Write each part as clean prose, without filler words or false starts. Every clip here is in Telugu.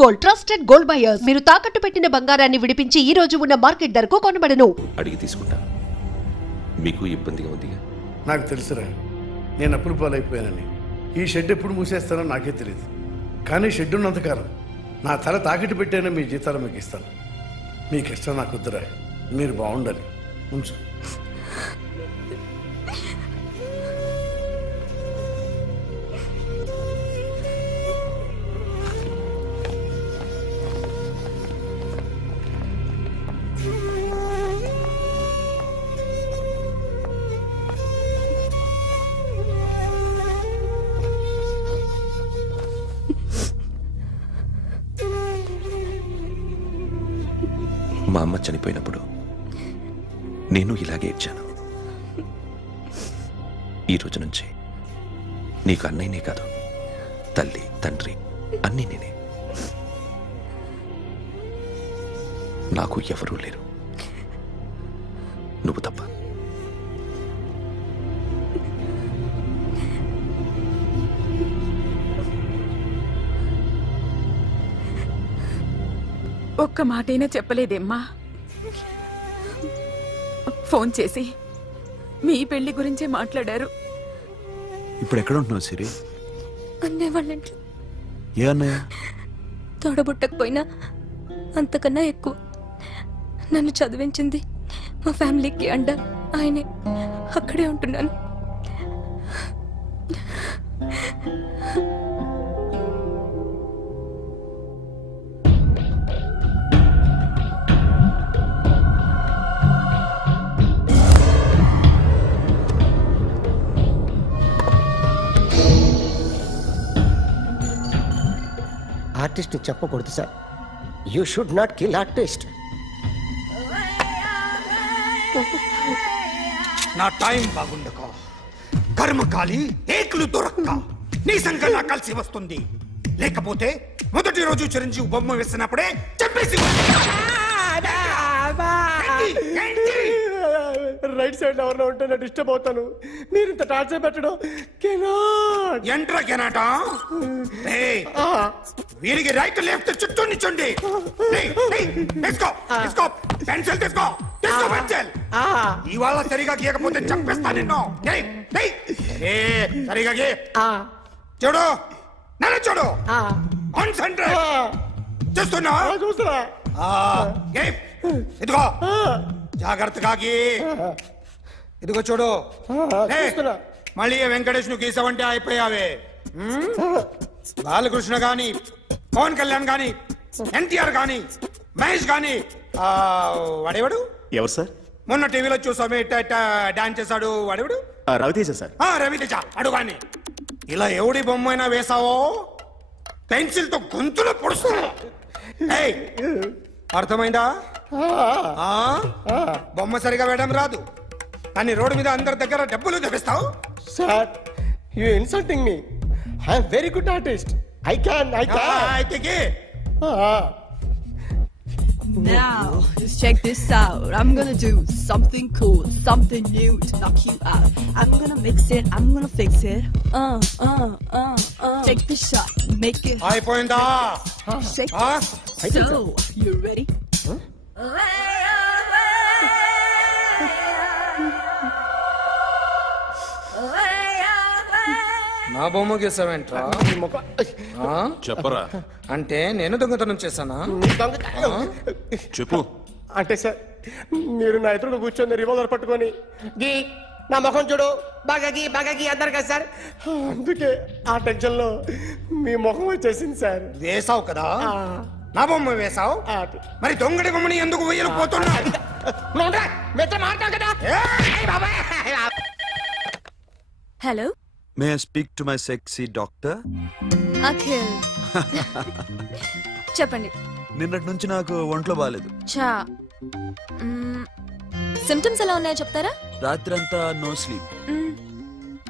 Gold, trusted gold buyers. మీరు తాకట్టు పెట్టిన బంగారాన్ని విడిపించి ఈ రోజు ఉన్న మార్కెట్ ధరకు కొనబడను. అడిగి తీసుకుంటా. మీకు ఇబ్బందిగా ఉంది? నాకు తెలుసురా, నేను అప్పుల పాలైపోయానని. ఈ షెడ్ ఎప్పుడు మూసేస్తానో నాకే తెలియదు. కానీ షెడ్ ఉన్నంతకాలం నా తల తాకట్టు పెట్టైనా మీ జీతాలు మీకు ఇస్తాను. మీ కష్టం నాకు వద్దురా, మీరు బాగుండాలి. ఉంచు. మా అమ్మ చనిపోయినప్పుడు నేను ఇలాగే ఇచ్చాను. ఈ రోజు నుంచి నీకు అన్నయ్యనే కాదు, తల్లి తండ్రి అన్నీ నేనే. నాకు ఎవరూ లేరు, నువ్వు తప్ప. ఒక్క మాటైనా చెప్పలేదేమ్మా? ఫోన్ చేసి మీ పెళ్లి గురించే మాట్లాడారు. ఇప్పుడు ఎక్కడ ఉంటున్నావు సిరి? అన్నయ్య వాళ్ళ ఇంట్లో. ఏ అన్నయ్య? తోడబుట్టకపోయినా అంతకన్నా ఎక్కువ నన్ను చదివించింది మా ఫ్యామిలీకి అండ ఆయనే. అక్కడే ఉంటున్నాను. ఆర్టిస్ట్ చెప్పకూడదు sir. You should not kill artist. నా టైం బాగుండకో, కర్మకాలి ఏకులు దొరక్క నీ సంకల్లా కలిసి వస్తుంది. లేకపోతే మొదటి రోజు చిరంజీవి బొమ్మ వేసినప్పుడే చెప్పేసి రైట్ సైడ్ ఎవరిలో ఉంటే నేను డిస్టర్బ్ అవుతాను. మీరు ఇంత టార్చర్ పెట్టడం ఎంట్రా కెనాటా. వీరికి రైట్ లెఫ్ట్ చుట్టూ నిచ్చండి. పెన్సిల్ తీసుకో, తీసుకో పెన్సిల్. ఇవాళ సరిగా గీయకపోతే చంపేస్తా నిన్ను. సరిగా గీ. చూడు, నన్ను చూడు. కాన్సంట్రేట్ చూస్తున్నా. ఇదిగో జాగ్రత్తగా గీ. ఇదిగో చూడు. మళ్ళీ వెంకటేష్ ను గీసావంటే అయిపోయావే. బాలకృష్ణ గాని, పవన్ కళ్యాణ్ గాని, ఎన్టీఆర్ గాని, మహేష్ గాని, వాడేవాడు ఎవరు సార్? మొన్న టీవీలో చూసామే డాన్స్ చేశాడు వాడేవాడు? రవితేజ సార్. రవితేజ అడుగాని. ఇలా ఎవడి బొమ్మ అయినా వేసావో పెన్సిల్ తో గొంతులో పొడుస్తా. అర్థమైందా? బొమ్మ సరిగా వేయడం రాదు, కానీ రోడ్డు మీద అందరి దగ్గర డబ్బులు తెప్పిస్తావు. Sir, you insulting me. I am very good artist. I can. Now, just check this out. I'm gonna do something cool, something new to knock you out. I'm gonna mix it, I'm gonna fix it. Take the shot, make it. అయిపోయిందా? Shake it. So, you ready? నా బొమ్మ గీసావేంట్రా? చెప్పరా. అంటే నేను దొంగతనం చేశానా? చెప్పు. అంటే సార్, మీరు నా ఎదురుగా కూర్చొని రివాల్వర్ పట్టుకొని గీ నా ముఖం చూడు బాగా గీ అన్నారు కదా సార్. అందుకే ఆ టెన్షన్ లో మీ ముఖం వచ్చేసింది సార్. వేసావు కదా, నా బొమ్మ వేసావు. మరి దొంగడి బొమ్మని ఎందుకు వేయలేకపోతున్నా? Hello, may I speak to my sexy doctor? Akhil. చెప్పండి. నిన్నటి నుంచి నాకు ఒంట్లో బాగాలేదు. సిమ్టమ్స్ ఎలా ఉన్నాయో చెప్తారా? రాత్రంతా నో స్లీప్,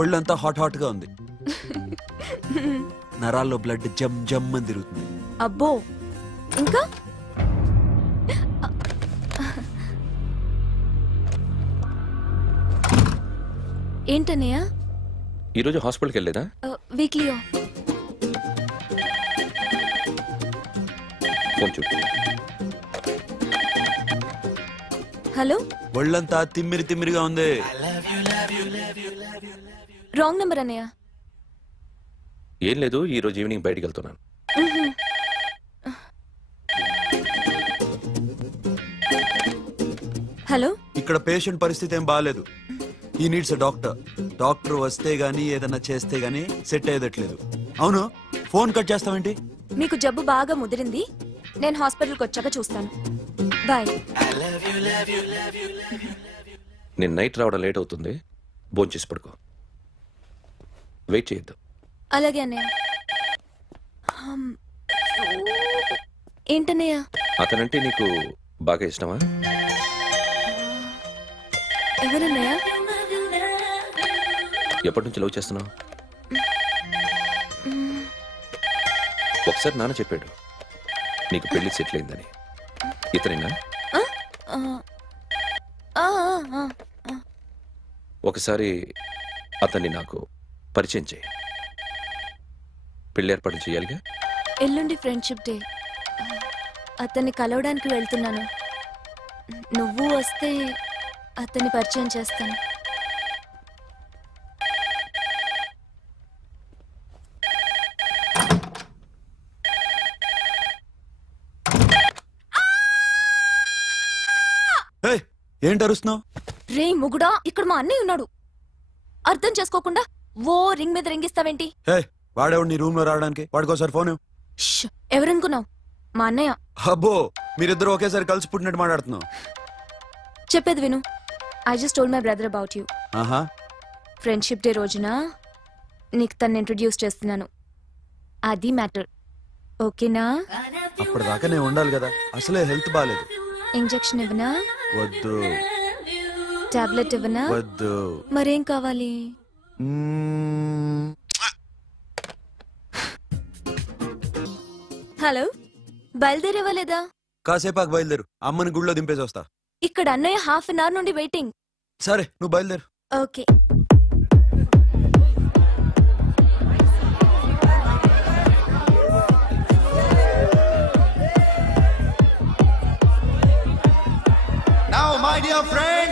ఒళ్ళంతా హాట్ గా ఉంది, నరాల్లో బ్లడ్ జమ్ జమ్ అని తిరుగుతుంది. అబ్బో, ఇంకా? ఏంటన్నయ్య? ఈరోజు హాస్పిటల్కి వెళ్ళలేదా? Weekly off. ఫోన్ చూడు. హలో, ఒళ్ళంతా తిమ్మిరిగా ఉంది. రాంగ్ నెంబర్ అన్నయ్య. ఏం లేదు, ఈ రోజు ఈవినింగ్ బయటికి వెళ్తున్నాను. హలో, ఇక్కడ పేషెంట్ పరిస్థితి ఏం బాగాలేదు. ఈ నీడ్స్ డాక్టర్. డాక్టర్ వస్తే గానీ ఏదన్నా చేస్తే గానీ సెట్ అయ్యేదట్లేదు. అవును, ఫోన్ కట్ చేస్తావేంటి? మీకు జబ్బు బాగా ముదిరింది, నేను హాస్పిటల్కి వచ్చాక చూస్తాను. బాయ్. నేను నైట్ రావడం లేట్ అవుతుంది, భోంచేసి పడుకో. వెయిట్ చేయొద్దు. అలాగే అన్నయ్య. ఏంటన్నయ్య? అతనంటే నీకు బాగా ఇష్టమా? ఎవరన్నయ్య? ఎప్పటి నుంచి లవ్ చేస్తున్నావు? ఒకసారి నాన్న చెప్పాడు నీకు పెళ్లి సెటిల్ అయిందని. ఇతనేనా? ఒకసారి అతన్ని నాకు పరిచయం చేయి. పెళ్లి ఏర్పాటు చేయాలిగా. ఎల్లుండి ఫ్రెండ్షిప్ డే, అతన్ని కలవడానికి వెళ్తున్నాను. నువ్వు వస్తే అతన్ని పరిచయం చేస్తాను. ఏంటి అరుస్తున్నావు? రే ముగుడా, ఇక్కడ మా అన్నయ్య ఉన్నాడు. అర్థం చేసుకోకుండా ఓ రింగ్ మీద రింగిస్తావేంటి? వాడేవాడు నీ రూమ్ లో రావడానికి? వాడికోసారి ఫోన్. ఎవరనుకున్నావు? మా అన్నయ్య. అబ్బో, మీరిద్దరు ఒకేసారి కలిసి పుట్టినట్టు మాట్లాడుతున్నావు. చెప్పేది విను. I just told my brother about you. Friendship day రోజున నీకు తను ఇంట్రొడ్యూస్ చేస్తున్నాను. అది మ్యాటర్. ఓకేనా? అప్పటిదాకా నేను ఉండాలి కదా, అసలే హెల్త్ బాగాలేదు. ఇంజెక్షన్ ఇవ్వనా? వద్దు. టాబ్లెట్ ఇవ్వనా? వద్దు. మరేం కావాలి? హలో, బయలుదేరేవాలేదా? కాసేపాకు బయలుదేరు, అమ్మని గుళ్ళో దింపేసి వస్తా. ఇక్కడ అన్నయ్య హాఫ్ అన్ అవర్ నుండి వెయిటింగ్. సరే, నువ్వు బయలుదేరు. Okay. Now, my dear friend,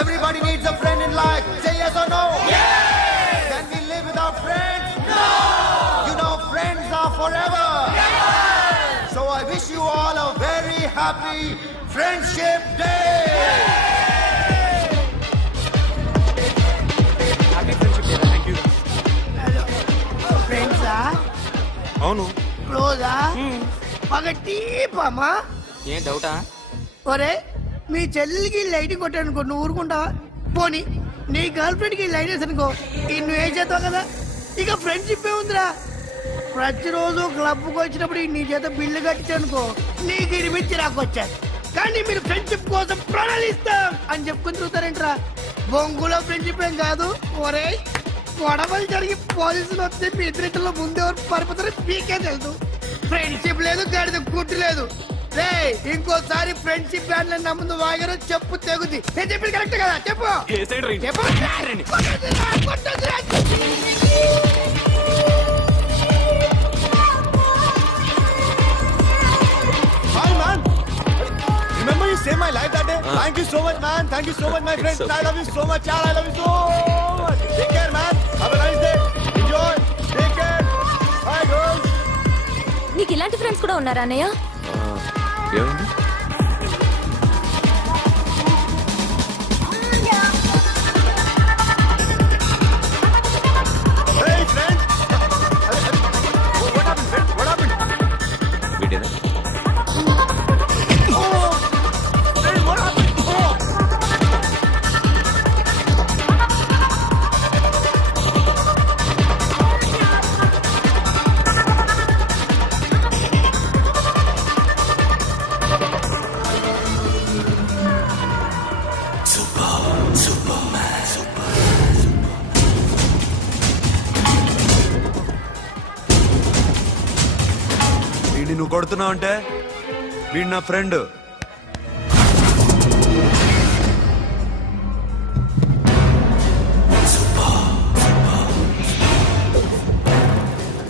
everybody needs a friend in life. Say yes or no? Yes! Can we live without friends? No! You know, friends are forever. Yes! So I wish you all a very happy Friendship Day! Happy Friendship Day, thank you. Friends, అవును. క్లోజా? బాగా డీపమ్మా? ఏం డౌటా? ఒరే, మీ చెల్లికి లైటింగ్ కొట్టానుకో, నువ్వు ఊరుకుంటావా? పోనీ నీ గర్ల్ ఫ్రెండ్కి లైట్ వేసి అనుకో, నువ్వు ఏం చేస్తావు కదా? ఇక ఫ్రెండ్షిప్ ఏ ఉందిరా. ప్రతిరోజు క్లబ్కి వచ్చినప్పుడు నీ చేత బిల్లు కట్టించనుకో, నీకు ఇరిమిచ్చి రాకొచ్చాను. కానీ మీరు ఫ్రెండ్షిప్ కోసం ప్రణాళిస్తాం అని చెప్పుకుని చూస్తారేంట్రా? బొంగులో ఫ్రెండ్షిప్ ఏం కాదు. ఒరే, గొడవలు జరిగి పోలీసులు వస్తే మీ ఇద్దరిలో ముందెవరు పరిపోతారో మీకే తెలుసు. ఫ్రెండ్షిప్ లేదు, గడిద గుడ్డు లేదు. రే, ఇంకోసారి ఫ్రెండ్షిప్ బ్యాండ్ నా ముందు వాగారు చెప్పు తెగుద్ది. నేను చెప్పింది కరెక్ట్ కదా? చెప్పు. Hi, man. Remember you saved my life that day? Thank you so much, man. Thank you so much, my friend. I love you so much, yaar. I love you so much. Take care, man. Have a nice day. Enjoy. Take care. Bye, girls. నీకు ఇలాంటి ఫ్రెండ్స్ కూడా ఉన్నారా అన్నయ్య? ఏమైంది? Hey, friend. What happened, friend? What happened? వీడేనా? Oh, friend, what happened? Oh. వీడిని నువ్వు కొడుతున్నావు అంటే వీడు నా ఫ్రెండ్.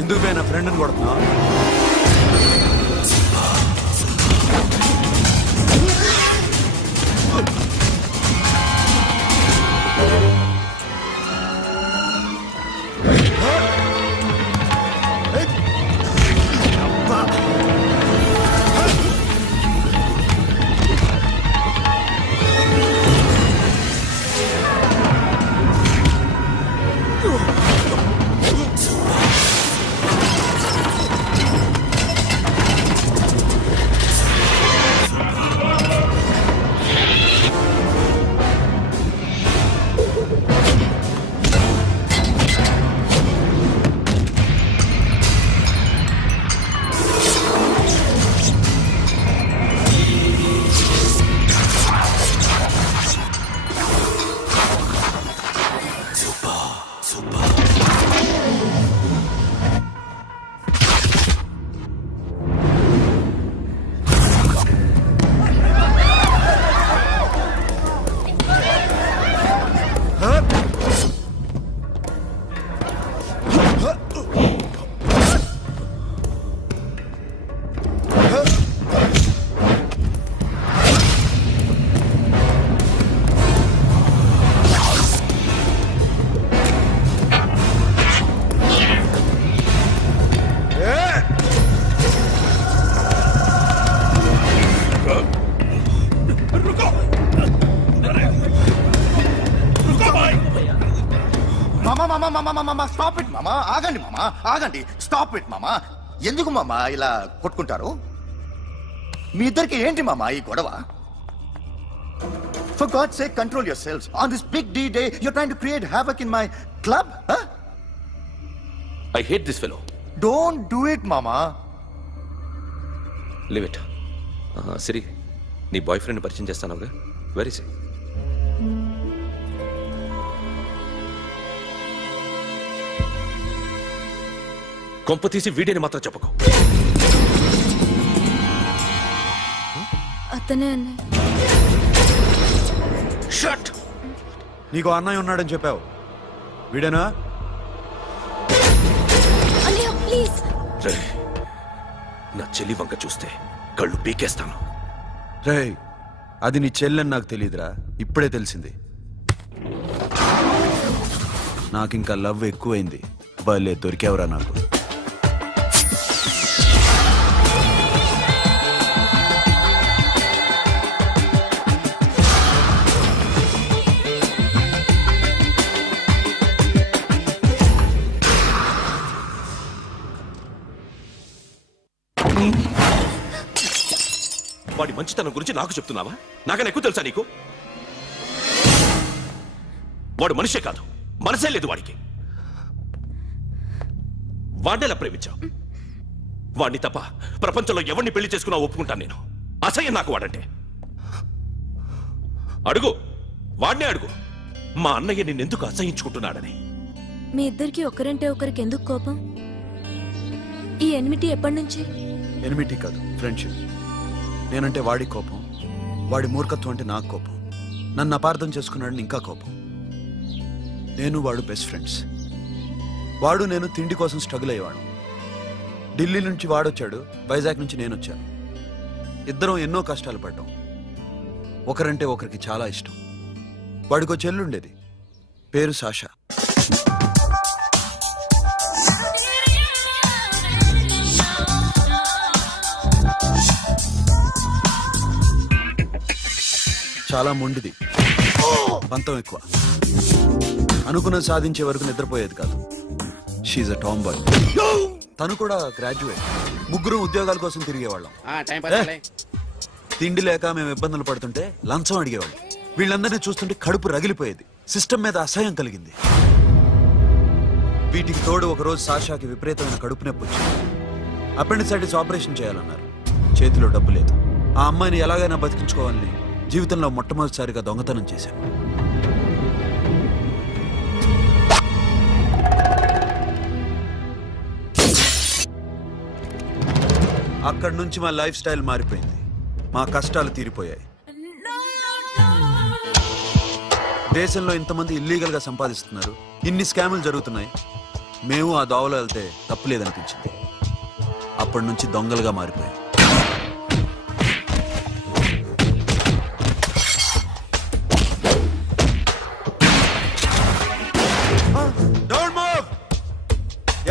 ఎందుకు నా ఫ్రెండ్ అని కొడుతున్నావు? మామా స్టాప్ ఇట్ మామా. ఆగండి మామా, ఆగండి. స్టాప్ ఇట్ మామా. ఎందుకు మామా ఇలా కొట్టుకుంటారు? మీ ఇద్దరికి ఏంటి మామా ఈ గొడవ? For God's sake, control yourselves. On this big D-Day, you're trying to create havoc in my club? Huh? I hate this fellow. Don't do it, mama. Leave it. Siri, నీ బాయ్ ఫ్రెండ్ పరిచయం చేస్తానుగా. వెరీ సే కొంప తీసి వీడియోని మాత్రం చెప్పకు. అతనే అన్నయ్య. షట్. నీకు అన్నయ్య ఉన్నాడని చెప్పావు, వీడేనా? అన్నయ్య ప్లీజ్. రే, నా చెల్లి వంక చూస్తే కళ్ళు పీకేస్తాను. రే, అది నీ చెల్లెని నాకు తెలియదురా, ఇప్పుడే తెలిసింది. నాకింకా లవ్ ఎక్కువైంది. భలే దొరికావురా నాకు. వాడి మంచితనం గురించి నాకు చెప్తున్నావా? నాకన్నా ఎక్కువ తెలుసా నీకు? వాడు మనిషే కాదు, మనసే లేదు వాడికి. వాడినేలా ప్రేమించావు? వాడిని తప్ప ప్రపంచంలో ఎవరిని పెళ్లి చేసుకున్నా ఒప్పుకుంటాను నేను. అసహ్యం నాకు వాడంటే. అడుగు, వాడినే అడుగు, మా అన్నయ్య నిన్నెందుకు అసహించుకుంటున్నాడని. మీ ఇద్దరికి ఒకరంటే ఒకరికి ఎందుకు కోపం? ఈ ఎనిమిటీ ఎప్పటి నుంచి? ఎనిమిటీ కాదు, ఫ్రెండ్షిప్. నేనంటే వాడి కోపం, వాడి మూర్ఖత్వం అంటే నాకు కోపం. నన్ను అపార్థం చేసుకున్నాడని ఇంకా కోపం. నేను వాడు బెస్ట్ ఫ్రెండ్స్. వాడు నేను తిండి కోసం స్ట్రగుల్ అయ్యేవాడు. ఢిల్లీ నుంచి వాడొచ్చాడు, వైజాగ్ నుంచి నేను వచ్చాను. ఇద్దరం ఎన్నో కష్టాలు పడ్డాం. ఒకరంటే ఒకరికి చాలా ఇష్టం. వాడికో చెల్లుండేది, పేరు సాషా. చాలా మొండిది, పంతం ఎక్కువ. అనుకున్నది సాధించే వరకు నిద్రపోయేది కాదు. She a tomboy. తను కూడా గ్రాడ్యుయేట్. ముగ్గురు ఉద్యోగాల కోసం తిరిగేవాళ్ళం. తిండి లేక మేము ఇబ్బందులు పడుతుంటే లంచం అడిగేవాళ్ళం. వీళ్ళందరినీ చూస్తుంటే కడుపు రగిలిపోయేది. సిస్టమ్ మీద అసహ్యం కలిగింది. వీటికి తోడు ఒకరోజు సాషాకి విపరీతమైన కడుపు నొప్పి వచ్చింది. అపెండిసైటిస్ ఆపరేషన్ చేయాలన్నారు. చేతిలో డబ్బు లేదు. ఆ అమ్మాయిని ఎలాగైనా బతికించుకోవాలని జీవితంలో మొట్టమొదటిసారిగా దొంగతనం చేశాను. అక్కడి నుంచి మా లైఫ్ స్టైల్ మారిపోయింది. మా కష్టాలు తీరిపోయాయి. దేశంలో ఇంతమంది ఇల్లీగల్ గా సంపాదిస్తున్నారు, ఇన్ని స్కాములు జరుగుతున్నాయి. మేము ఆ దోవలో వెళ్తే తప్పులేదనిపించింది. అప్పటి నుంచి దొంగలుగా మారిపోయాం.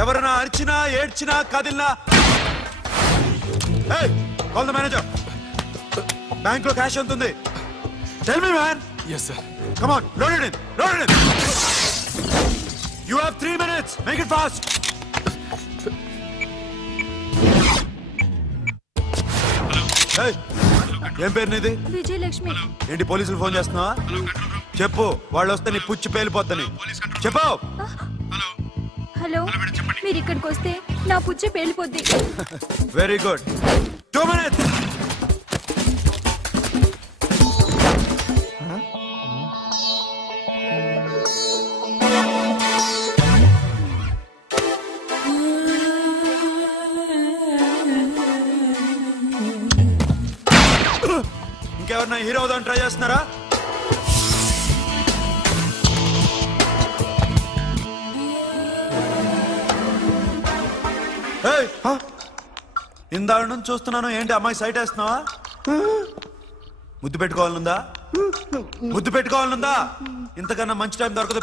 ఎవరైనా అరిచినా ఏడ్చినా కదిలినా కాల్ ద మేనేజర్. బ్యాంక్ లో క్యాష్ ఎంత ఉంది? Tell me man. yes sir. come on, load it in, load it in. you have 3 minutes, make it fast. hey, ఏం పేరు నీది? విజయలక్ష్మి. ఏంటి పోలీసులు ఫోన్ చేస్తున్నావా? చెప్పు, వాళ్ళు వస్తే నీ పుచ్చి పేలిపోద్దని చెప్పు. హలో, మీరు ఇక్కడికి వస్తే నా పుచ్చ పేలిపోద్ది. Very good. 2 minutes. ఇంకెవరన్నా హీరో అవుదాం ట్రై చేస్తున్నారా? ఇందాక నుంచి చూస్తున్నాను, ఏంటి అమ్మాయి సైట్ వేస్తున్నావా? ముద్దు పెట్టుకోవాలనుందా? ముద్దు పెట్టుకోవాలనుందా? ఇంతకన్నా మంచి టైం దొరకదు.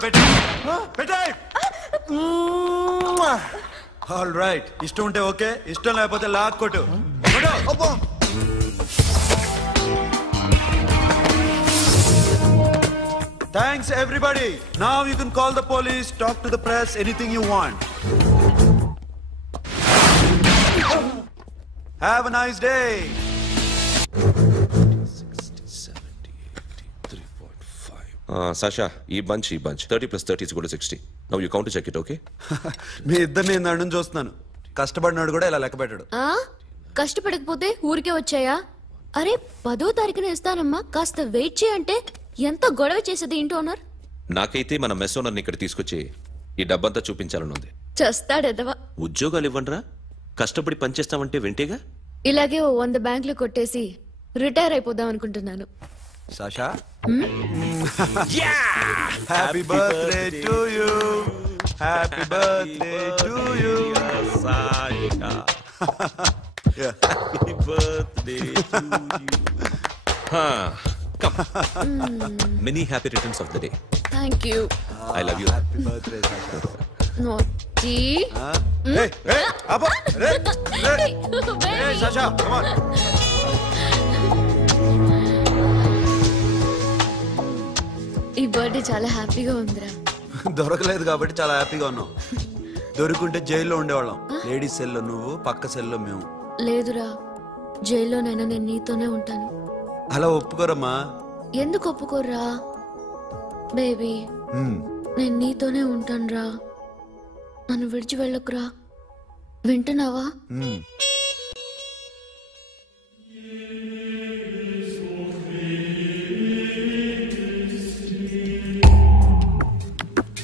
పెట్టే. ఆల్ రైట్, ఇష్టం ఉంటే ఓకే, ఇష్టం లేకపోతే లాక్ కొట్టు. Thanks everybody. Now you can call the police, talk to the press, anything you want. Have a nice day. 3.5. Sasha, ఈ bunch 30 plus 30 is equal to 60. Now you count to check it, okay? మీ ఇద్దరిని నేను నన్ను చూస్తున్నాను. కష్టపడినాడు కూడా ఇలా లెక్క పెట్టాడు. కష్టపడకపోతే ఊరికే వచ్చాయా? అరే 10వ తారీఖున ఇస్తానమ్మా, కాస్త వెయిట్ చేయంటే ఎంత గొడవ చేసేది ఇంటి ఓనర్. నాకైతే మన మెస్ ఓనర్ని ఇక్కడ తీసుకొచ్చి ఈ డబ్బంతా చూపించాలని ఉంది. చేస్తాడెదవా. ఉద్యోగాలు ఇవ్వండిరా, కష్టపడి పనిచేస్తామంటే వింటేగా. ఇలాగే 100 బ్యాంకులు కొట్టేసి రిటైర్ అయిపోదాం అనుకుంటున్నాను. Sasha? Happy birthday to you. Happy birthday to you. Sasha. Happy birthday to you. Come. Many happy returns of the day. Thank you. I love you. Happy birthday, Sasha. Naughty. Hey, Abba. Hey, Sasha, come on. ఈ బర్త్డే చాలా హ్యాపీగా ఉందిరా. దొరకలేదు కాబట్టి చాలా హ్యాపీగా ఉన్నాం. దొరుకుంటే జైల్లో ఉండేవాళ్ళం. లేడీస్ సెల్లో నువ్వు, పక్క సెల్లో మేము. లేదురా, జైల్లోనైనా నేను నీతోనే ఉంటాను. అలా ఒప్పుకోరమ్మా. ఎందుకు ఒప్పుకోర్రా బేబీ? నేను నీతోనే ఉంటానురా, నన్ను విడిచి వెళ్ళకురా. వింటున్నావా?